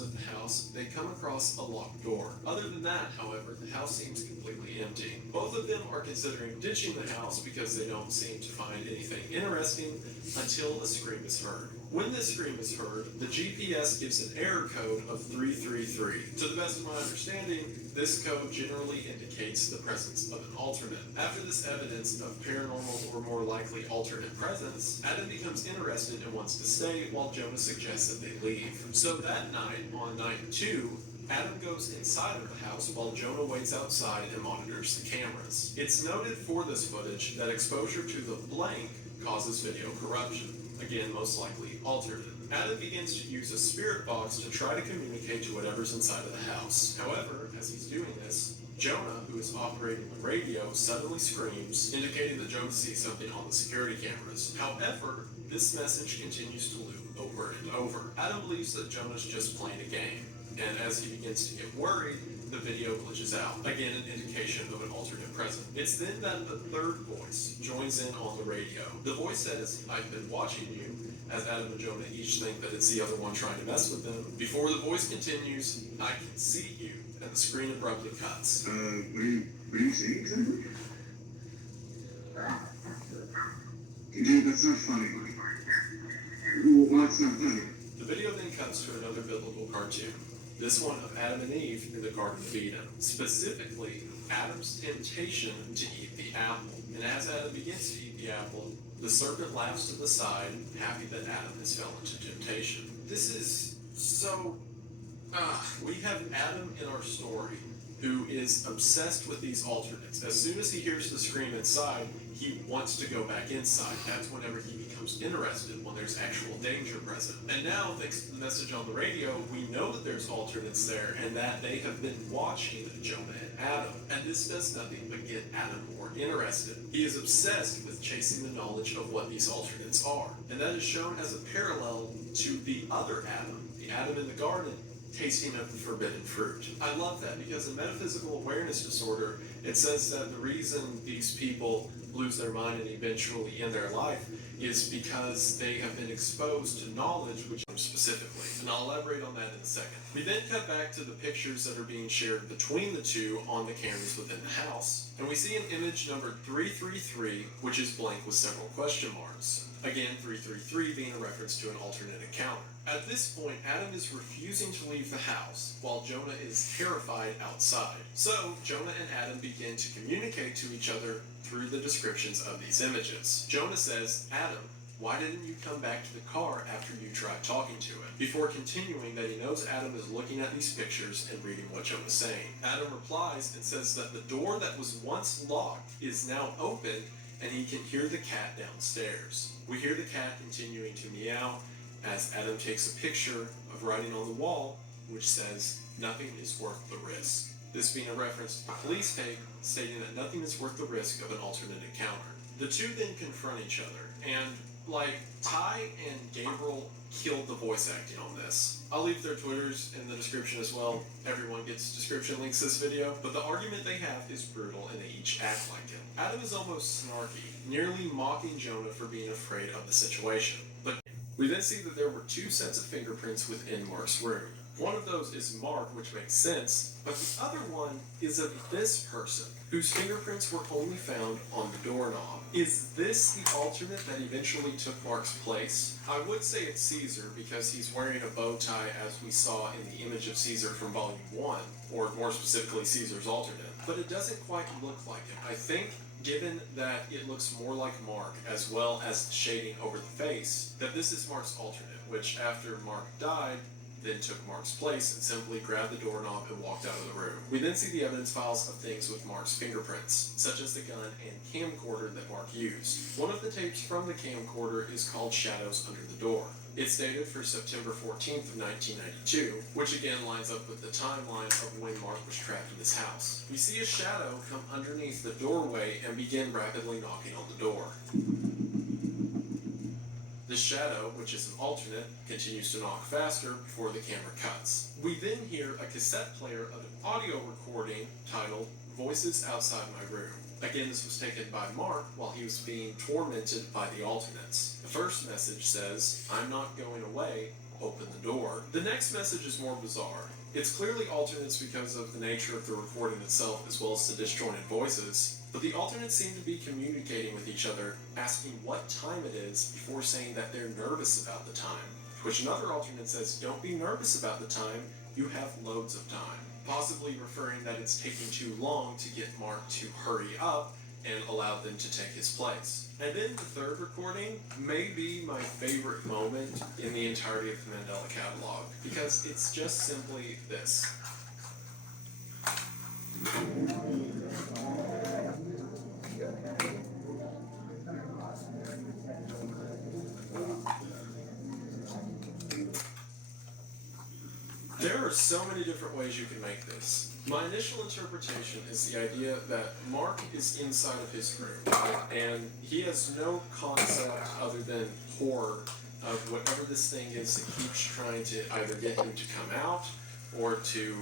of the house, they come across a locked door. Other than that, however, the house seems completely empty. Both of them are considering ditching the house because they don't seem to find anything interesting until a scream is heard. When this scream is heard, the GPS gives an error code of 333. To the best of my understanding, this code generally indicates the presence of an alternate. After this evidence of paranormal or more likely alternate presence, Adam becomes interested and wants to stay while Jonah suggests that they leave. So that night, on night 2, Adam goes inside of the house while Jonah waits outside and monitors the cameras. It's noted for this footage that exposure to the blank causes video corruption. Again, most likely altered. Adam begins to use a spirit box to try to communicate to whatever's inside of the house. However, as he's doing this, Jonah, who is operating the radio, suddenly screams, indicating that Jonah sees something on the security cameras. However, this message continues to loop over and over. Adam believes that Jonah's just playing a game, and as he begins to get worried, the video glitches out. Again, an indication of an alternate present. It's then that the third voice joins in on the radio. The voice says, "I've been watching you," as Adam and Jonah each think that it's the other one trying to mess with them. Before the voice continues, "I can see you," and the screen abruptly cuts. What are you saying exactly? Dude, that's not funny. What's not funny? The video then cuts to another biblical cartoon. This one of Adam and Eve in the Garden of Eden. Specifically, Adam's temptation to eat the apple. And as Adam begins to eat the apple, the serpent laughs to the side, happy that Adam has fell into temptation. This is so... we have Adam in our story who is obsessed with these alternates. As soon as he hears the scream inside, he wants to go back inside. That's whenever he becomes interested, when there's actual danger present. And now, thanks to the message on the radio, we know that there's alternates there and that they have been watching Jonah and Adam. And this does nothing but get Adam more interested. He is obsessed with chasing the knowledge of what these alternates are. And that is shown as a parallel to the other Adam, the Adam in the garden, tasting of the forbidden fruit. I love that because in metaphysical awareness disorder, it says that the reason these people lose their mind and eventually end their life is because they have been exposed to knowledge which specifically. And I'll elaborate on that in a second. We then cut back to the pictures that are being shared between the two on the cameras within the house. And we see an image number 333, which is blank with several question marks. Again, 333 being a reference to an alternate encounter. At this point, Adam is refusing to leave the house, while Jonah is terrified outside. So, Jonah and Adam begin to communicate to each other through the descriptions of these images. Jonah says, "Adam, why didn't you come back to the car after you tried talking to it?" Before continuing that he knows Adam is looking at these pictures and reading what Jonah's saying. Adam replies and says that the door that was once locked is now open and he can hear the cat downstairs. We hear the cat continuing to meow as Adam takes a picture of writing on the wall which says, "Nothing is worth the risk." This being a reference to the police tape stating that nothing is worth the risk of an alternate encounter. The two then confront each other, and Ty and Gabriel killed the voice acting on this. I'll leave their Twitters in the description as well. Everyone gets description links to this video, but the argument they have is brutal and they each act like it. Adam is almost snarky, nearly mocking Jonah for being afraid of the situation. But we then see that there were 2 sets of fingerprints within Mark's room. One of those is Mark, which makes sense, but the other one is of this person, whose fingerprints were only found on the doorknob. Is this the alternate that eventually took Mark's place? I would say it's Caesar because he's wearing a bow tie as we saw in the image of Caesar from Volume 1, or more specifically Caesar's alternate. But it doesn't quite look like it. I think, given that it looks more like Mark as well as the shading over the face, that this is Mark's alternate, which after Mark died, then took Mark's place and simply grabbed the doorknob and walked out of the room. We then see the evidence files of things with Mark's fingerprints, such as the gun and camcorder that Mark used. One of the tapes from the camcorder is called Shadows Under the Door. It's dated for September 14th of 1992, which again lines up with the timeline of when Mark was trapped in his house. We see a shadow come underneath the doorway and begin rapidly knocking on the door. The shadow, which is an alternate, continues to knock faster before the camera cuts. We then hear a cassette player of an audio recording titled Voices Outside My Room. Again, this was taken by Mark while he was being tormented by the alternates. The first message says, "I'm not going away, open the door. The next message is more bizarre. It's clearly alternates because of the nature of the recording itself as well as the disjointed voices, but the alternates seem to be communicating with each other, asking what time it is before saying that they're nervous about the time. To which another alternate says, don't be nervous about the time, you have loads of time. Possibly referring that it's taking too long to get Mark to hurry up and allow them to take his place. And then the third recording may be my favorite moment in the entirety of the Mandela catalog, because it's just simply this. There are so many different ways you can make this. My initial interpretation is the idea that Mark is inside of his room, and he has no concept other than horror of whatever this thing is that keeps trying to either get him to come out or to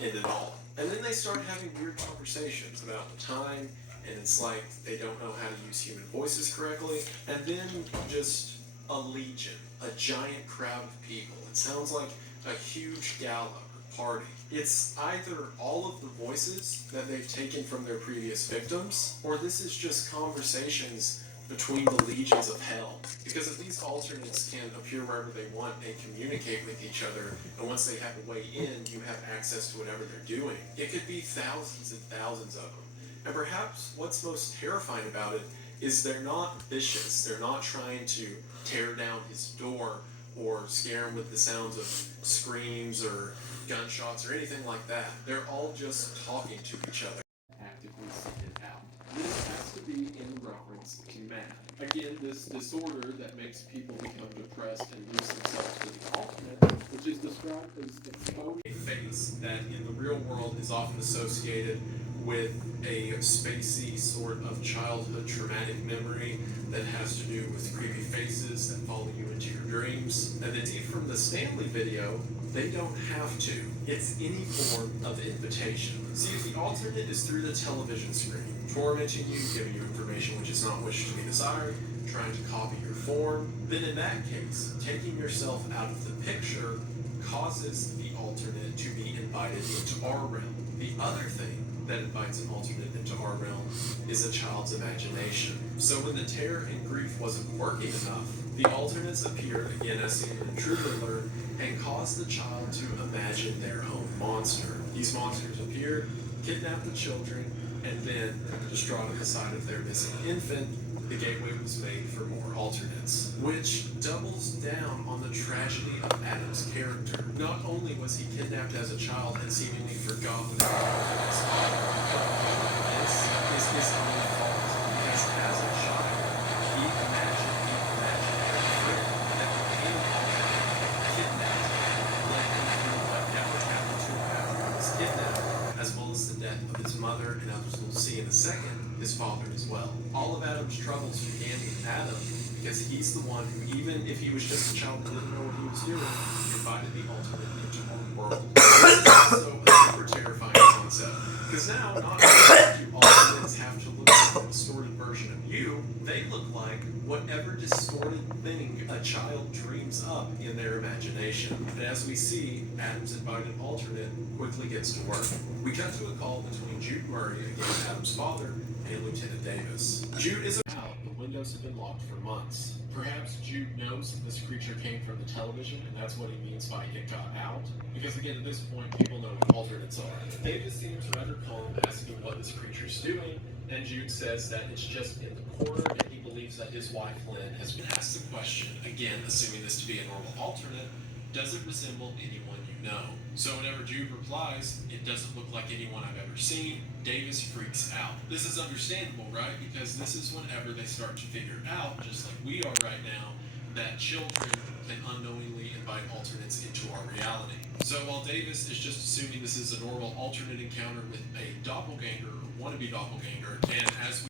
end it all. And then they start having weird conversations about the time, and it's like they don't know how to use human voices correctly, and then just a legion, a giant crowd of people. It sounds like a huge gala or party. It's either all of the voices that they've taken from their previous victims, or this is just conversations between the legions of hell. Because if these alternates can appear wherever they want and communicate with each other, and once they have a way in, you have access to whatever they're doing, it could be thousands and thousands of them. And perhaps what's most terrifying about it is they're not vicious. They're not trying to tear down his door or scare him with the sounds of screams or gunshots or anything like that. They're all just talking to each other. Actively seek it out. This has to be in reference to mad. Again, this disorder that makes people become depressed and lose themselves to the alternate, which is described as a face that in the real world is often associated with a spacey sort of childhood traumatic memory that has to do with creepy faces that follow you into your dreams. And then see from the Stanley video, they don't have to. It's any form of invitation. See, if the alternate is through the television screen, tormenting you, giving you information which is not wished to be desired, trying to copy your form, then in that case, taking yourself out of the picture causes the alternate to be invited into our realm. The other thing that invites an alternate into our realm is a child's imagination. So when the terror and grief wasn't working enough, the alternates appeared, again as seen in Intruder Alert, and caused the child to imagine their own monster. These monsters appeared, kidnapped the children, and then, distraught at the sight of their missing infant, the gateway was made for more alternates, which doubles down on the tragedy of Adam's character. Not only was he kidnapped as a child and seemingly forgotten about his father, but this is his own fault, because as a child, he imagined the imaginary friend that became an alternate, kidnapped him, led him through whatever happened to him after he was kidnapped, as well as the death of his mother, and as we'll see in a second, his father as well. All of Adam's troubles began with Adam because he's the one who, even if he was just a child that didn't know what he was doing, invited the alternate into our world. This is also a super terrifying concept, because now not only do alternates have to look like a distorted version of you, they look like whatever distorted thing a child dreams up in their imagination. And as we see, Adam's invited alternate quickly gets to work. We cut to a call between Jude Murray, again Adam's father, and Lieutenant Davis. Jude is out. The windows have been locked for months. Perhaps Jude knows that this creature came from the television, and that's what he means by it got out. Because again, at this point, people know what alternates are. Davis seems rather calm, asking what this creature's doing, and Jude says that it's just in the corner, and he believes that his wife Lynn has been asked the question, again, assuming this to be a normal alternate, does it resemble anyone you know? So whenever Jude replies, it doesn't look like anyone I've ever seen, Davis freaks out. This is understandable, right? Because this is whenever they start to figure out, just like we are right now, that children can unknowingly invite alternates into our reality. So while Davis is just assuming this is a normal alternate encounter with a doppelganger, or wannabe doppelganger, and as we